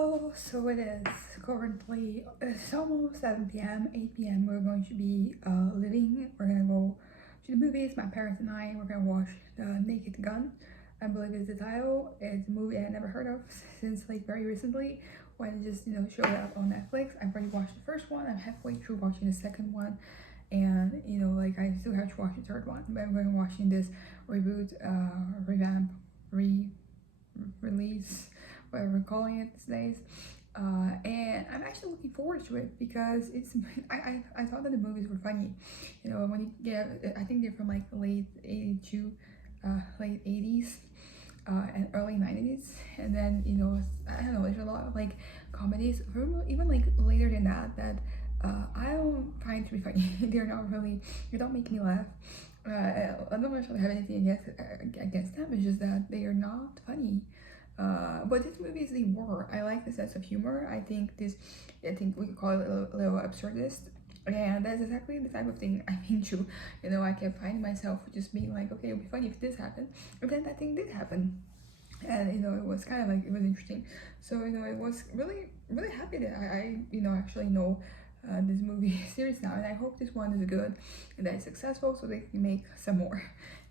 Hello, so it is currently, it's almost 7 p.m., 8 p.m. We're going to be leaving. We're gonna go to the movies. My parents and I, we're gonna watch The Naked Gun. I believe is the title. It's a movie I never heard of since like very recently when it just showed up on Netflix. I've already watched the first one. I'm halfway through watching the second one, and like I still have to watch the third one. But I'm going to watching this reboot, revamp, release, whatever we're calling it these days. And I'm actually looking forward to it because it's I thought that the movies were funny. When you get, I think they're from like late 82, late 80s, and early 90s. And then I don't know, there's a lot of like comedies, even like later than I don't find to be funny. They're not really, they don't make me laugh. I don't actually have anything against them. It's just that they are not funny. But these movies, they were. I like the sense of humor. I think we could call it a little absurdist. And that's exactly the type of thing I'm into. I kept finding myself just being like, okay, it'll be funny if this happened. And then that thing did happen. And it was kind of like, it was interesting. So it was really really happy that I actually know this movie series now, and I hope this one is good and that it's successful so they can make some more.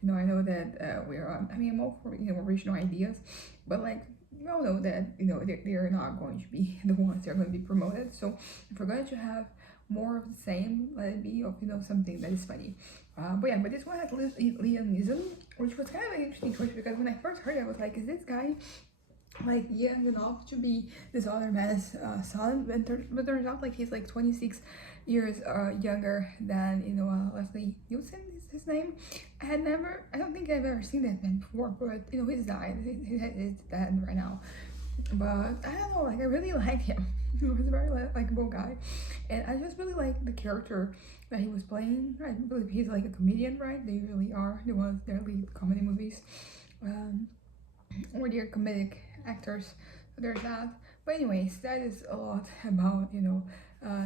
I know that I'm all for original ideas, but like we all know that they're not going to be the ones that are going to be promoted. So if we're going to have more of the same, let it be of something that is funny. But this one had Liam Neeson, which was kind of an interesting choice because when I first heard it, I was like, is this guy like young enough to be this other man's son? But turns out like he's like 26 years younger than Leslie Nielsen is his name. I don't think I've ever seen that man before, but he's died. He's dead right now. But I don't know, like I really like him. He was a very likable guy, and I just really like the character that he was playing. I believe he's like a comedian, right? They really are the ones that lead comedy movies, um, or they're comedic actors. So there's that. But anyways, that is a lot about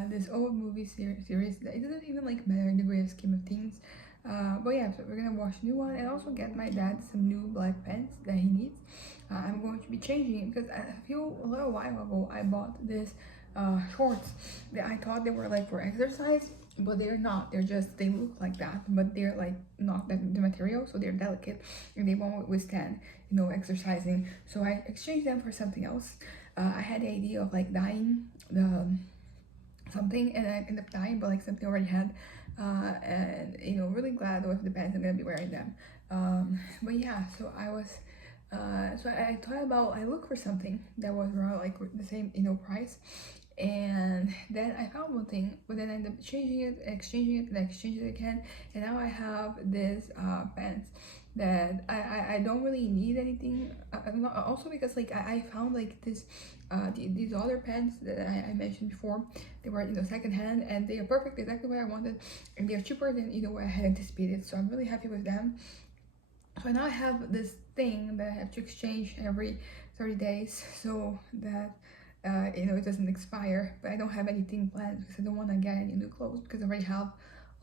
this old movie series. It doesn't even like matter in the great scheme of things. But yeah, so we're gonna watch a new one and also get my dad some new black pants that he needs. I'm going to be changing it because a little while ago I bought this shorts that I thought they were like for exercise, but they're not. They look like that, but they're like not the material, so they're delicate and they won't withstand exercising. So I exchanged them for something else. I had the idea of like dyeing the something, and I ended up dying, but like something already had. And really glad with the pants I'm gonna be wearing them. But yeah, so I thought about, I looked for something that was around like the same price, and then I found one thing, but then I ended up changing it, exchanging it, and exchanging it again, and now I have this pants that I don't really need anything. Also because like I found like these other pants that I mentioned before. They were secondhand, and they are perfect, exactly what I wanted, and they're cheaper than what I had anticipated. So I'm really happy with them. So now I have this thing that I have to exchange every 30 days so that it doesn't expire. But I don't have anything planned because I don't want to get any new clothes because I already have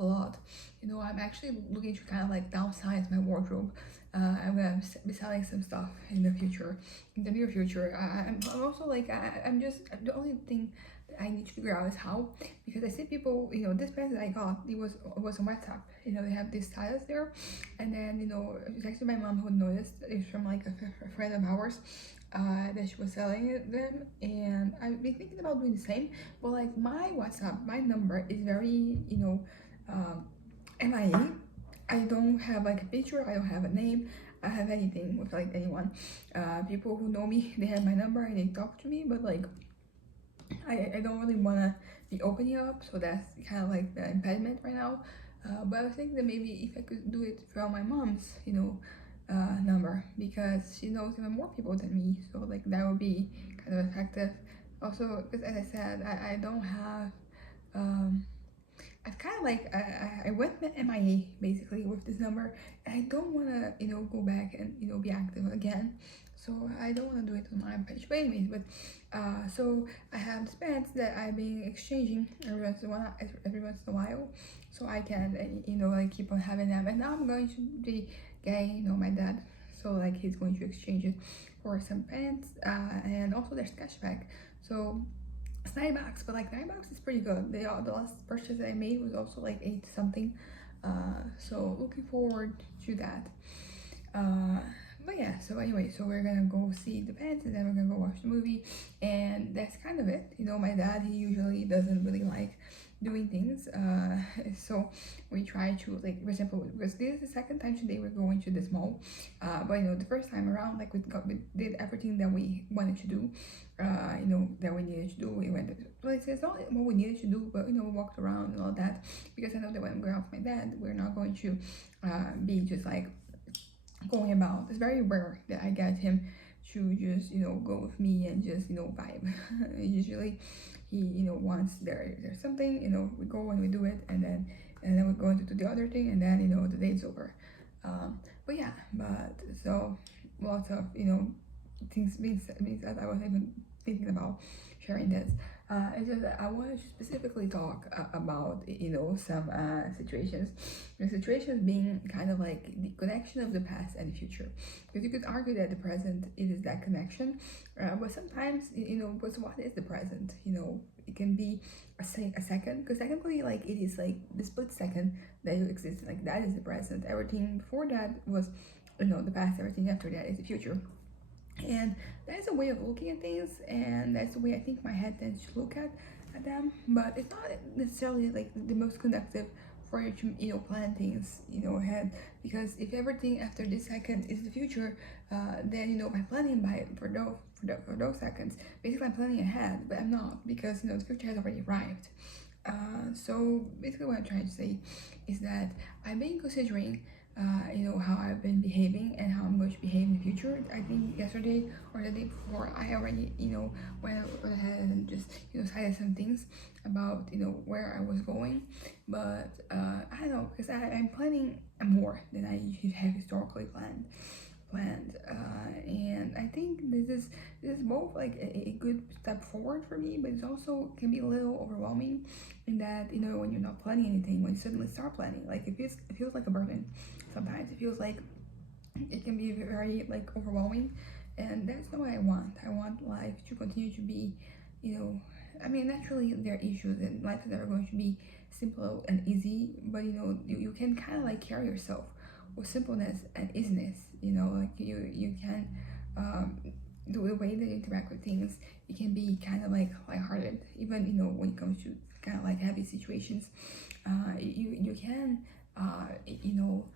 a lot. I'm actually looking to kind of like downsize my wardrobe. I'm gonna be selling some stuff in the future, in the near future. I'm also like I'm just the only thing that I need to figure out is how, because I see people, this pants that I got, it was on WhatsApp. They have these styles there, and then it's actually my mom who noticed. It's from like a friend of ours. That she was selling them, and I've been thinking about doing the same, but like my WhatsApp, my number is very MIA. I don't have like a picture, I don't have a name, I have anything with like anyone. People who know me, they have my number and they talk to me, but like I don't really want to be opening up, so that's kind of like the impediment right now. But I was thinking that maybe if I could do it from my mom's number, because she knows even more people than me, so like that would be kind of effective. Also because as I said, I don't have I've kind of like I went MIA basically with this number, and I don't want to go back and be active again. So I don't want to do it on my page. But anyways, so I have the pants that I've been exchanging every once in a while, so I can like keep on having them. And now I'm going to be getting my dad, so like he's going to exchange it for some pants, and also there's cashback. So it's $9, but like $9 is pretty good. The last purchase I made was also like 8 something. So looking forward to that. Uh, but yeah, so anyway, so we're gonna go see the pants and then we're gonna go watch the movie, and that's kind of it. My dad, he usually doesn't really like doing things, so we try to, like, for example, because this is the second time today we're going to this mall, but the first time around, like, we did everything that we wanted to do, that we needed to do. We went to places, not what we needed to do, but we walked around and all that, because I know that when I'm going out with my dad, we're not going to be just like going about. It's very rare that I get him to just go with me and just vibe. Usually he wants there's something, we go and we do it, and then we go into the other thing, and then the day's over. But yeah, but so lots of things being said. I wasn't even thinking about sharing this. It's just that I want to specifically talk about some situations. The situations being kind of like the connection of the past and the future, because you could argue that the present it is that connection, but sometimes but what is the present? It can be a second, because technically, like, it is like the split second that you exist. Like, that is the present. Everything before that was the past. Everything after that is the future. And that's a way of looking at things, and that's the way I think my head tends to look at them. But it's not necessarily like the most conductive for you to plan things ahead, because if everything after this second is the future, then by planning by for those seconds, basically I'm planning ahead, but I'm not, because the future has already arrived. So basically what I'm trying to say is that I've been considering how I've been behaving and how I'm going to behave in the future. I think yesterday or the day before, I already, went ahead and just, cited some things about, where I was going. But I don't know, because I'm planning more than I usually have historically planned, and I think this is both like a good step forward for me, but it also can be a little overwhelming, in that when you're not planning anything, when you suddenly start planning, like, it feels like a burden. Sometimes it feels like it can be very like overwhelming, and that's not what I want. I want life to continue to be, I mean, naturally there are issues, and life is never going to be simple and easy, but you can kind of like carry yourself with simpleness and easiness. Like, you can the way that you interact with things, it can be kind of like lighthearted, even when it comes to kind of like heavy situations. You can you know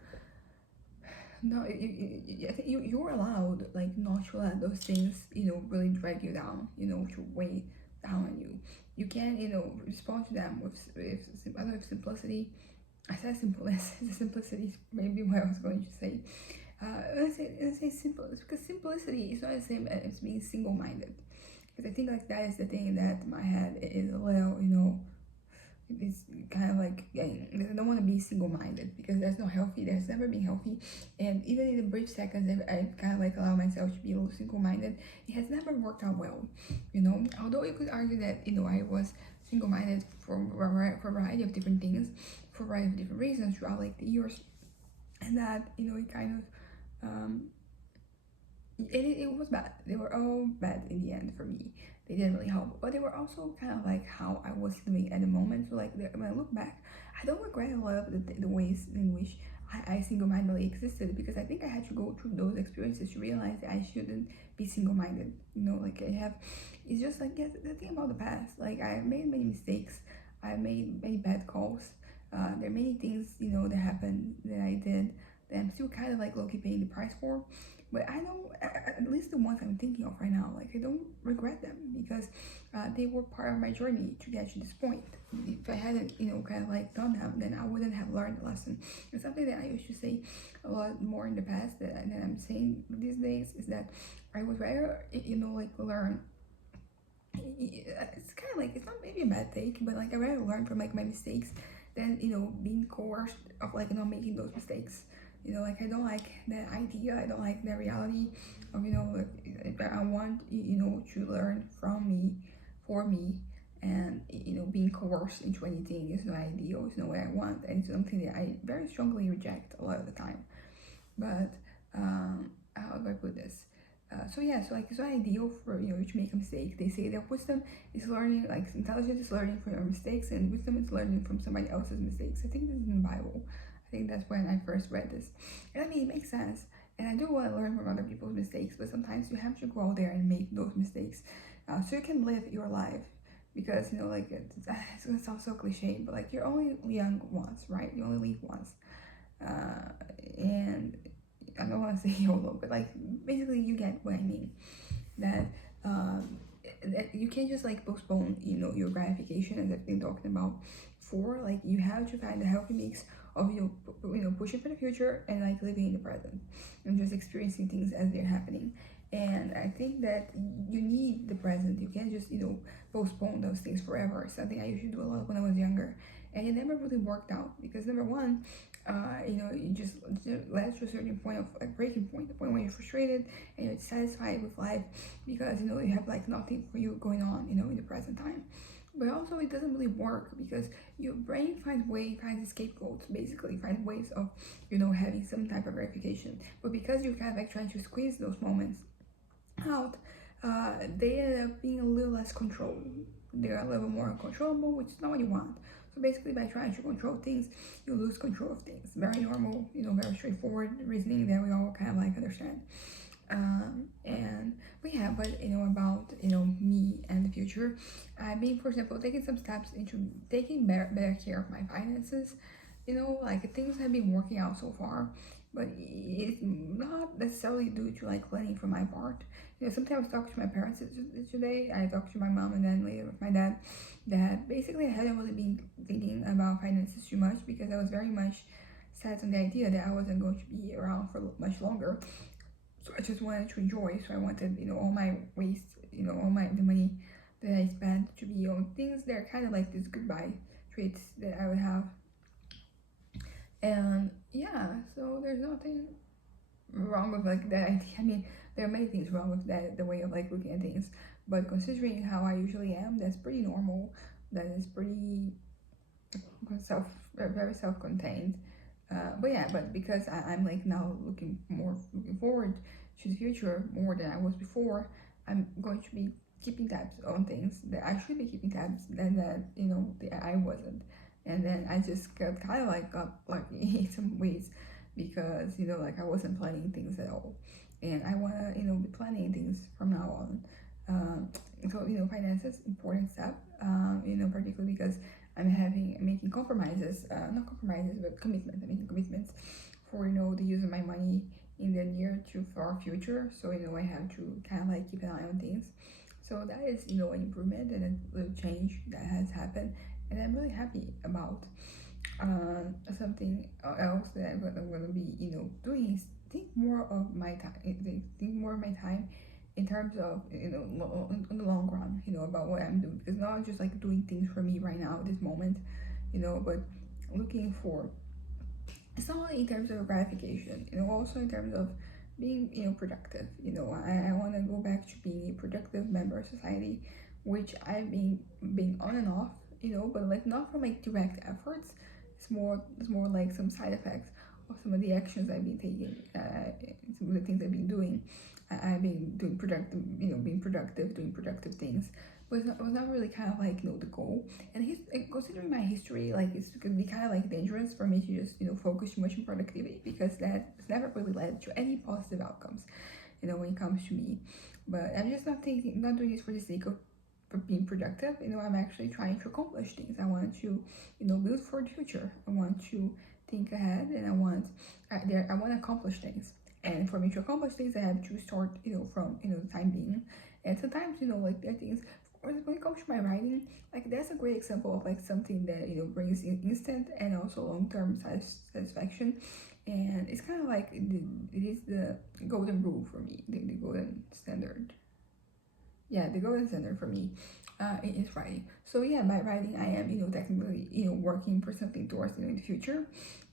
no, I think you're allowed, like, not to let those things, really drag you down, to weigh down on you. You can, respond to them with, I don't know, simplicity. I said simpleness. Simplicity is maybe what I was going to say. Let's say simple, because simplicity is not the same as being single-minded. Because I think, like, that is the thing that my head is a little, it's kind of like getting, I don't want to be single-minded, because that's not healthy. That's never been healthy. And even in the brief seconds I kind of like allow myself to be a little single-minded, it has never worked out well. Although you could argue that I was single-minded for a variety of different things, for a variety of different reasons throughout, like, the years, and that it kind of it was bad. They were all bad in the end for me. They didn't really help, but they were also kind of like how I was living at the moment. So, like, when I look back, I don't regret a lot of the ways in which I single-mindedly existed, because I think I had to go through those experiences to realize that I shouldn't be single-minded. Like, it's just like, yeah, the thing about the past. Like, I made many mistakes. I made many bad calls. There are many things that happened that I did that I'm still kind of like low-key paying the price for. But I don't, at least the ones I'm thinking of right now, like, I don't regret them, because they were part of my journey to get to this point. If I hadn't, kind of like done them, then I wouldn't have learned the lesson. And something that I used to say a lot more in the past that I'm saying these days is that I would rather, like, learn. It's kind of like, it's not maybe a bad take, but like, I rather learn from, like, my mistakes than being coerced of, like, not making those mistakes. Like, I don't like that idea. I don't like that reality of like, I want to learn from me, for me, and being coerced into anything is not ideal. It's not what I want, and it's something that I very strongly reject a lot of the time. But how do I put this? So yeah, so like it's not ideal for you to make a mistake. They say that wisdom is learning, like intelligence is learning from your mistakes, and wisdom is learning from somebody else's mistakes. I think this is in the Bible. I think that's when I first read this, and I mean it makes sense. And I do want to learn from other people's mistakes, but sometimes you have to go out there and make those mistakes, so you can live your life. Because like it's gonna sound so cliche, but like you're only young once, right? You only live once, uh, and I don't want to say YOLO, but like basically you get what I mean. That that you can't just like postpone, your gratification as I've been talking about. For like you have to find a healthy mix of pushing for the future and like living in the present and just experiencing things as they're happening. And I think that you need the present. You can't just postpone those things forever. Something I used to do a lot when I was younger, and it never really worked out because number one, you just led to a certain point of like breaking point, the point where you're frustrated and you're dissatisfied with life because you have like nothing for you going on, in the present time. But also it doesn't really work because your brain finds scapegoats, basically finds ways of having some type of gratification. But because you're kind of like trying to squeeze those moments out, they end up being a little less controlled. They're a little more uncontrollable, which is not what you want. So basically, by trying to control things, you lose control of things. Very normal, very straightforward reasoning that we all kind of like understand. And but yeah, but about me and the future, I've been, for example, taking some steps into taking better care of my finances. Like things have been working out so far, but it's not necessarily due to like planning for my part. Sometimes I talk to my parents today. I talked to my mom and then later with my dad. That basically I hadn't really been thinking about finances too much because I was very much set on the idea that I wasn't going to be around for much longer. So I just wanted to enjoy. So I wanted, all my waste, all the money that I spent to be on things that are kind of like these goodbye traits that I would have. And yeah, so there's nothing wrong with like that idea. I mean, there are many things wrong with that, the way of like looking at things. But considering how I usually am, that's pretty normal. That is pretty self, very self-contained. But yeah, but because I'm like now looking forward to the future more than I was before, I'm going to be keeping tabs on things that I should be keeping tabs than that that I wasn't. And then I just got kind of like got lucky in some ways because like I wasn't planning things at all, and I wanna be planning things from now on. So finances important step. Particularly because I'm making compromises, not compromises, but commitments. I'm making commitments for the use of my money in the near to far future. So I have to kind of like keep an eye on things. So that is an improvement and a little change that has happened, and I'm really happy about. Something else that I'm gonna be doing is think more of my time. Think more of my time in terms of in the long run, about what I'm doing, because not just like doing things for me right now at this moment, but looking for, it's not only in terms of gratification, also in terms of being productive. I want to go back to being a productive member of society, which I've been being on and off, but like not from like direct efforts. It's more like some side effects of some of the actions I've been taking, some of the things I've been doing. I've been doing productive, being productive, doing productive things. But it was not really kind of like the goal. And considering my history, like it's gonna be kind of like dangerous for me to just focus too much on productivity, because that has never really led to any positive outcomes, when it comes to me. But I'm just not doing this for the sake of for being productive. I'm actually trying to accomplish things. I want to build for the future. I want to think ahead, and I want to accomplish things. And for me to accomplish things, I have to start from the time being. And sometimes like there are things, when it comes to my writing, like that's a great example of like something that brings in instant and also long-term satisfaction. And it's kind of like it is the golden rule for me, the golden standard. Yeah, the golden standard for me is writing. So yeah, by writing I am technically working for something towards in the future,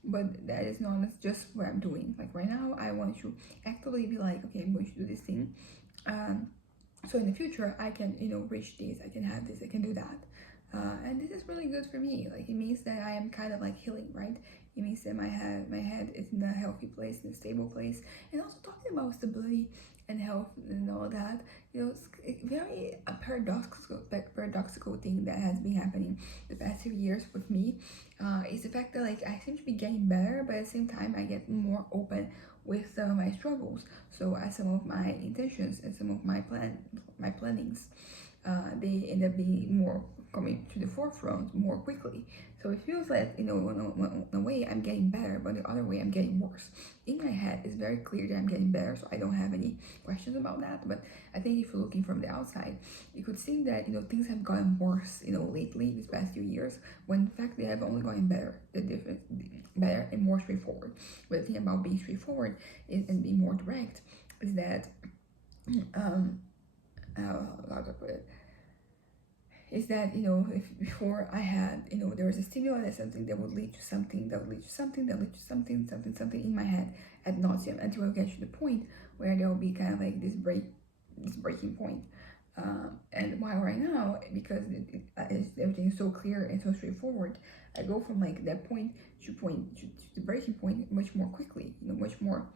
but that is not just what I'm doing. Like right now I want to actively be like, okay, I'm going to do this thing, um so in the future I can reach this, I can have this, I can do that. And this is really good for me. Like it means that I am kind of like healing, right? It means that my head is in a healthy place, in a stable place. And also talking about stability, and health and all that. It's a very paradoxical thing that has been happening the past few years with me. Is the fact that like I seem to be getting better, but at the same time I get more open with some of my struggles. So as some of my intentions and some of my plannings, they end up being more coming to the forefront more quickly. So it feels like, in a way I'm getting better, but the other way I'm getting worse. In my head, it's very clear that I'm getting better, so I don't have any questions about that. But I think if you're looking from the outside, you could see that, things have gotten worse, lately, these past few years, when in fact they have only gotten better. The difference, better and more straightforward. But the thing about being straightforward and being more direct is that, how to put it, is that if before I had there was a stimulus, something that would lead to something that would lead to something that lead to something in my head ad nauseum until I get to the point where there will be kind of like this breaking point. And while right now, because everything is so clear and so straightforward, I go from like that point to the breaking point much more quickly, much more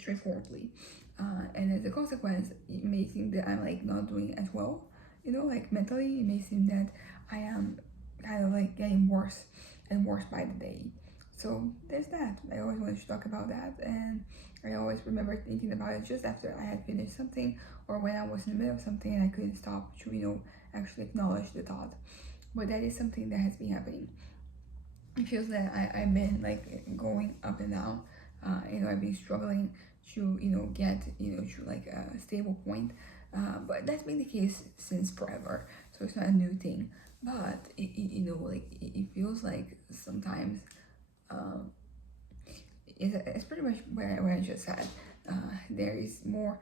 straightforwardly. And as a consequence, it may seem that I'm like not doing as well. Like mentally, it may seem that I am kind of like getting worse and worse by the day. So there's that. I always wanted to talk about that, and I always remember thinking about it just after I had finished something, or when I was in the middle of something and I couldn't stop to, actually acknowledge the thought. But that is something that has been happening. It feels that I've been like going up and down. I've been struggling to get to like a stable point, but that's been the case since forever, so it's not a new thing. But it feels like sometimes, um, it's pretty much what I just said. There is more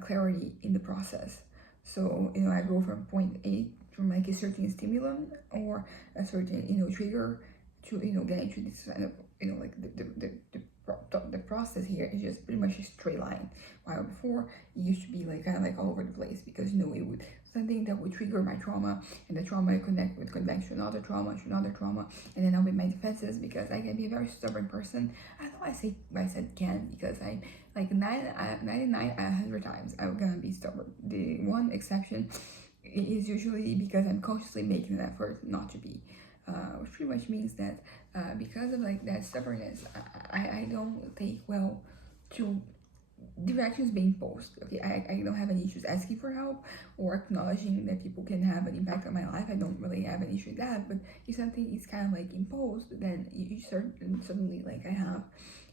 clarity in the process. So I go from point A, from like a certain stimulum or a certain trigger, to getting to this kind of like the process here is just pretty much a straight line, while before it used to be like kind of like all over the place, because it would something that would trigger my trauma, and the trauma would connect to another trauma, and then I'll be my defenses, because I can be a very stubborn person. I know I said can, because I like 99 out of 100 times I'm gonna be stubborn. The one exception is usually because I'm consciously making an effort not to be, which pretty much means that because of like that stubbornness, I don't take well to directions being posed. Okay, I don't have any issues asking for help or acknowledging that people can have an impact on my life. I don't really have an issue with that. But if something is kind of like imposed, then you suddenly like I have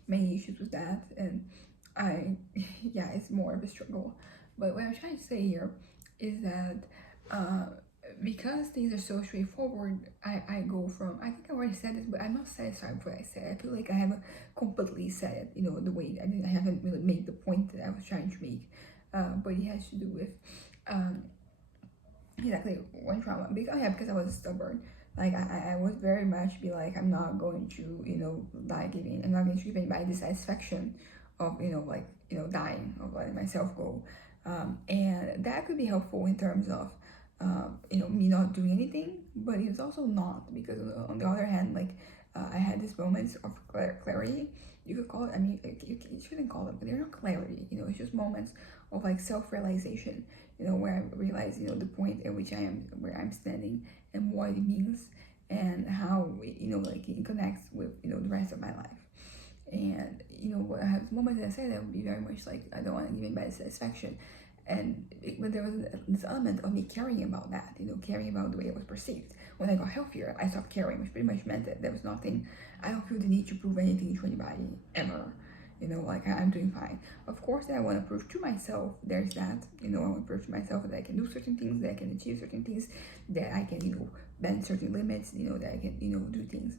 many issues with that, and I yeah, it's more of a struggle. But what I'm trying to say here is that uh, because things are so straightforward, I go from, I think I already said this, but I'm not satisfied with what I said. I feel like I haven't completely said it, the way I haven't really made the point that I was trying to make. But it has to do with um, exactly one trauma. Because I was stubborn. Like I was very much be like, I'm not going to, die giving. I'm not going to give anybody the satisfaction of, dying, of letting myself go. And that could be helpful in terms of, me not doing anything, but it's also not, because on the other hand, like, I had these moments of clarity. You could call it, I mean, you shouldn't call them, but they're not clarity, it's just moments of like self-realization, where I realize, the point at which I am, where I'm standing, and what it means, and how, like it connects with, the rest of my life. And, I have moments that I say that would be very much like, I don't want to give anybody satisfaction. But there was this element of me caring about that, caring about the way it was perceived. When I got healthier, I stopped caring, which pretty much meant that there was nothing, I don't feel the need to prove anything to anybody ever. Like I'm doing fine. Of course, I want to prove to myself, there's that, I want to prove to myself that I can do certain things, that I can achieve certain things, that I can, bend certain limits, that I can, do things.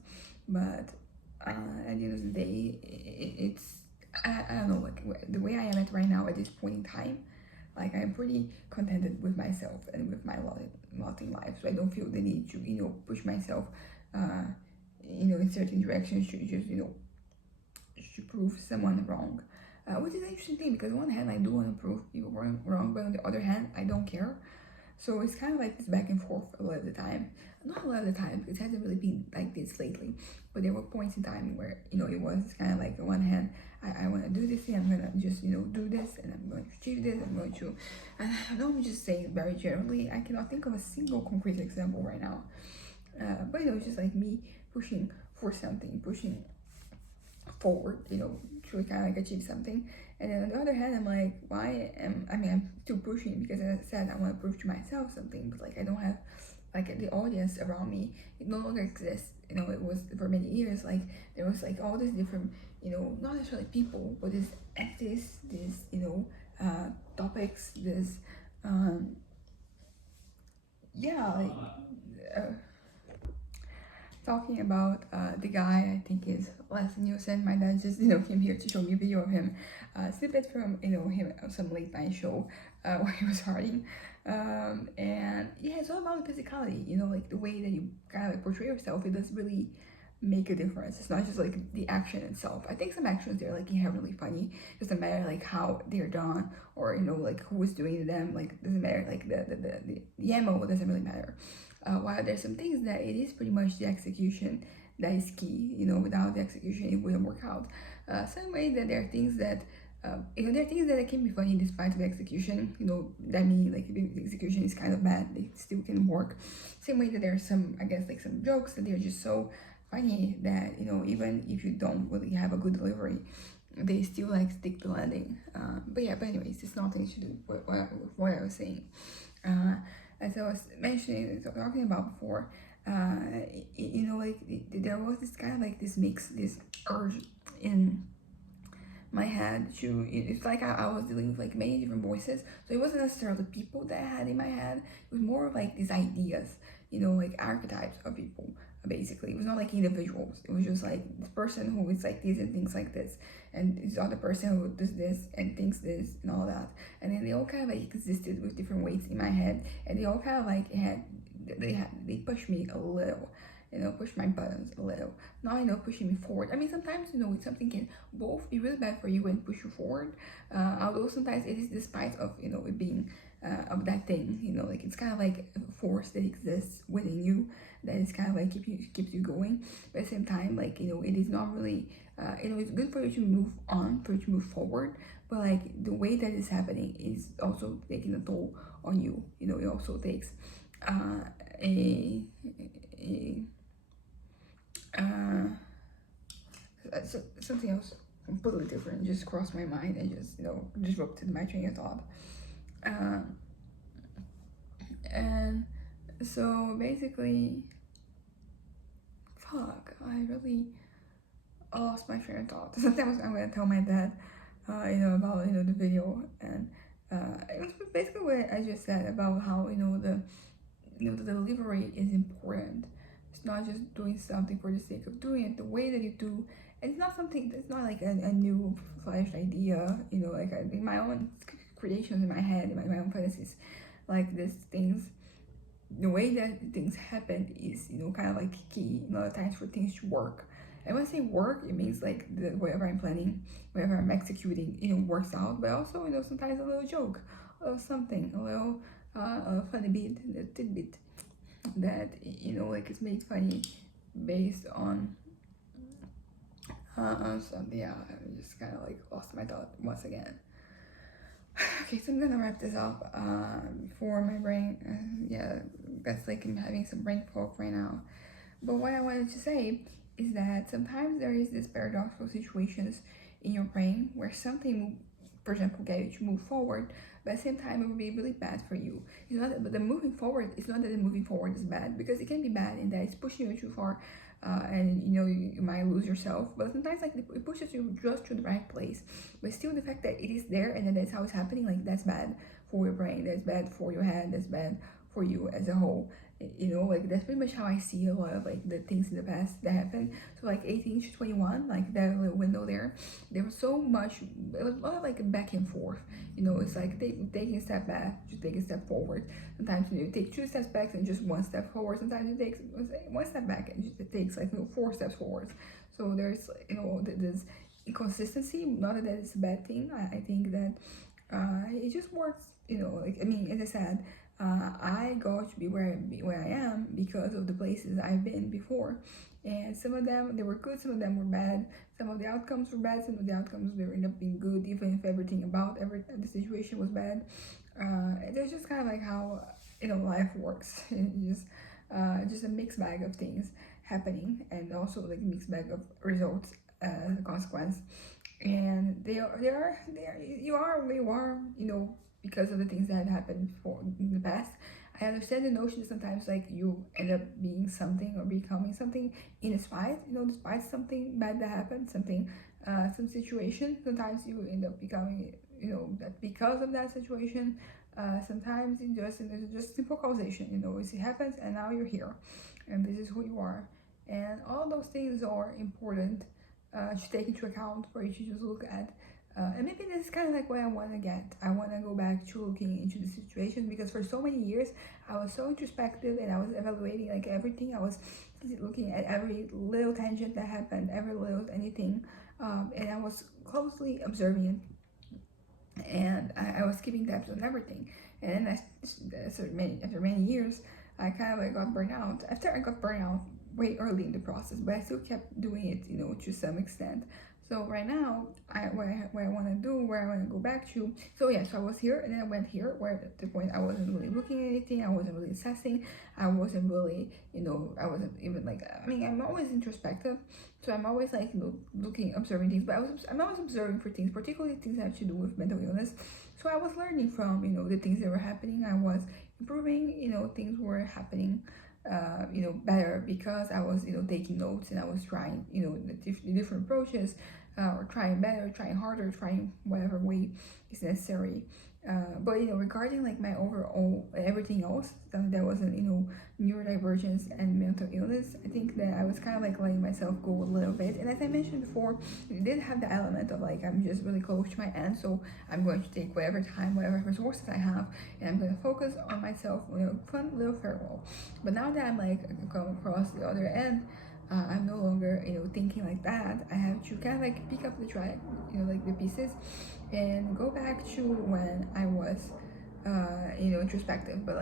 But at the end of the day, it's, I don't know, like the way I am at right now at this point in time, like I'm pretty contented with myself and with my lot in life, so I don't feel the need to push myself in certain directions to just to prove someone wrong, which is an interesting thing, because on one hand I do want to prove people wrong, but on the other hand I don't care. So it's kind of like this back and forth a lot of the time. Not a lot of the time, because it hasn't really been like this lately. But there were points in time where, it was kind of like on one hand, I want to do this thing, I'm going to just, do this, and I'm going to achieve this, I'm going to, and I know I'm just saying very generally, I cannot think of a single concrete example right now. But, it's just like me pushing for something, pushing forward, to kind of like achieve something. And then on the other hand, I'm like, I'm still pushing because, as I said, I want to prove to myself something, but like I don't have like the audience around me. It no longer exists. It was for many years, like there was like all these different, not necessarily people, but these entities, these, topics, this, yeah, like, uh, talking about the guy, I think is Leslie Nielsen. My dad just came here to show me a video of him, snippet from him some late night show where he was harding, and yeah, it's all about physicality. Like the way that you kind of like portray yourself. It does really make a difference. It's not just like the action itself. I think some actions they're like inherently funny. Doesn't matter like how they're done or like who is doing them. Like doesn't matter like the ammo doesn't really matter. While there's some things that it is pretty much the execution that is key. Without the execution, it wouldn't work out. Same way that there are things that, there are things that can be funny despite the execution. That means like if the execution is kind of bad, they still can work. Same way that there are some, I guess, like some jokes that they're just so funny that even if you don't really have a good delivery, they still like stick to landing. But anyways, it's nothing to do with what I was saying. As I was talking about before, like there was this kind of like this mix, this urge in my head to, it's like I was dealing with like many different voices. So it wasn't necessarily people that I had in my head, it was more of like these ideas, like archetypes of people. Basically, it was not like individuals, it was just like this person who is like this and thinks like this, and this other person who does this and thinks this and all that. And then they all kind of like existed with different weights in my head, and they all kind of like they pushed me a little, push my buttons a little, not pushing me forward. I mean, sometimes something can both be really bad for you and push you forward, although sometimes it is despite of it being of that thing, like it's kind of like a force that exists within you that is kind of like keeps you going. But at the same time, like it is not really it's good for you to move on, for you to move forward, but like the way that is happening is also taking a toll on you. It also takes a something else completely different just crossed my mind and just disrupted my train of thought. And so basically, I really lost my train of thought. Sometimes I'm gonna tell my dad, about the video, and it was basically what I just said about how the delivery is important. It's not just doing something for the sake of doing it. The way that you do, and it's not something that's not like a new flashed idea. Like in my own creations in my head, in my own fantasies, like these things. The way that things happen is kind of like key a lot of times for things to work. And when I say work, it means like whatever I'm planning, whatever I'm executing, works out. But also sometimes a little joke, a little something, a little a funny bit, a tidbit that like it's made funny based on something. Yeah, I just kind of like lost my thought once again. Okay, so I'm gonna wrap this up before my brain, that's like I'm having some brain fog right now. But what I wanted to say is that sometimes there is this paradoxical situations in your brain where something, for example, get you to move forward, but at the same time it would be really bad for you. It's not that, but the moving forward, it's not that the moving forward is bad, because it can be bad in that it's pushing you too far, and you might lose yourself. But sometimes like it pushes you just to the right place, but still the fact that it is there and that's how it's happening, like that's bad for your brain, that's bad for your head, that's bad for you as a whole. Like that's pretty much how I see a lot of like the things in the past that happened. So like 18 to 21, like that little window there was so much, it was a lot of like back and forth. It's like taking a step back, just taking a step forward. Sometimes you take 2 steps back and just 1 step forward. Sometimes it takes 1 step back and it takes like 4 steps forward. So there's this inconsistency. Not that it's a bad thing. I think that it just works. Like I mean, as I said, I got to be where I am because of the places I've been before. And some of them, they were good, some of them were bad. Some of the outcomes were bad, some of the outcomes, they ended up being good, even if everything about the situation was bad. That's just kind of like how, life works. Just a mixed bag of things happening, and also like a mixed bag of results as a consequence. And you are where you are, because of the things that have happened for in the past. I understand the notion that sometimes like you end up being something or becoming something in spite, despite something bad that happened, some situation. Sometimes you end up becoming, that because of that situation. Sometimes there's just simple causation, it happens and now you're here, and this is who you are, and all those things are important to take into account for you to just look at. And maybe this is kind of like what I want to get. I want to go back to looking into the situation, because for so many years I was so introspective and I was evaluating like everything. I was looking at every little tangent that happened, every little anything, and I was closely observing it, and I was keeping tabs on everything. And then after many years, I kind of like got burnt out. After I got burnt out way early in the process, but I still kept doing it, to some extent. So right now, what I want to do, where I want to go back to. So yeah, so I was here and then I went here, where at the point I wasn't really looking at anything, I wasn't really assessing, I wasn't really, I wasn't even like, I mean, I'm always introspective, so I'm always like, looking, observing things, but I'm always observing for things, particularly things that have to do with mental illness. So I was learning from, the things that were happening, I was improving, things were happening better, because I was, taking notes, and I was trying, the different approaches, or trying better, trying harder, trying whatever way is necessary. But regarding like my overall everything else, that wasn't, neurodivergence and mental illness, I think that I was kind of like letting myself go a little bit. And as I mentioned before, it did have the element of like, I'm just really close to my end, so I'm going to take whatever time, whatever resources I have, and I'm going to focus on myself, fun little farewell. But now that I'm like come across the other end, I'm no longer, thinking like that. I have to kind of like pick up the track, like the pieces, and go back to when I was, introspective, but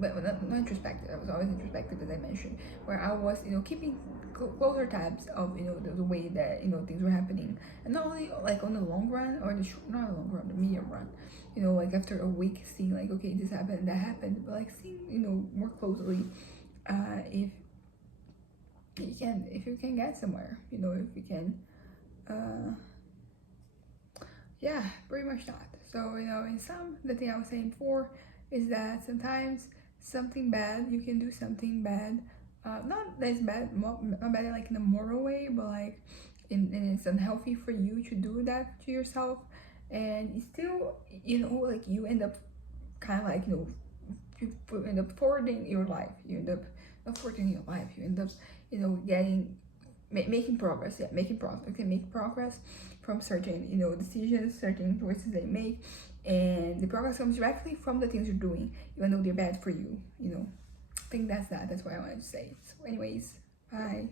not introspective. I was always introspective, as I mentioned, where I was, keeping closer tabs of, the way that, things were happening, and not only like on the long run, or not the long run, the medium run, like after a week, seeing like, okay, this happened, that happened, but like seeing, more closely, if you can get somewhere, if you can, uh yeah, pretty much that. So, in sum, the thing I was saying before is that sometimes something bad, you can do something bad, not that's bad, not bad like in a moral way, but like and it's unhealthy for you to do that to yourself, and it's still, like you end up kind of like, you end up forwarding your life, you end up not forwarding your life, you end up, getting making progress. Yeah, making progress. You can make progress from certain, decisions, certain choices they make, and the progress comes directly from the things you're doing, even though they're bad for you. I think that's what I wanted to say. So anyways, bye.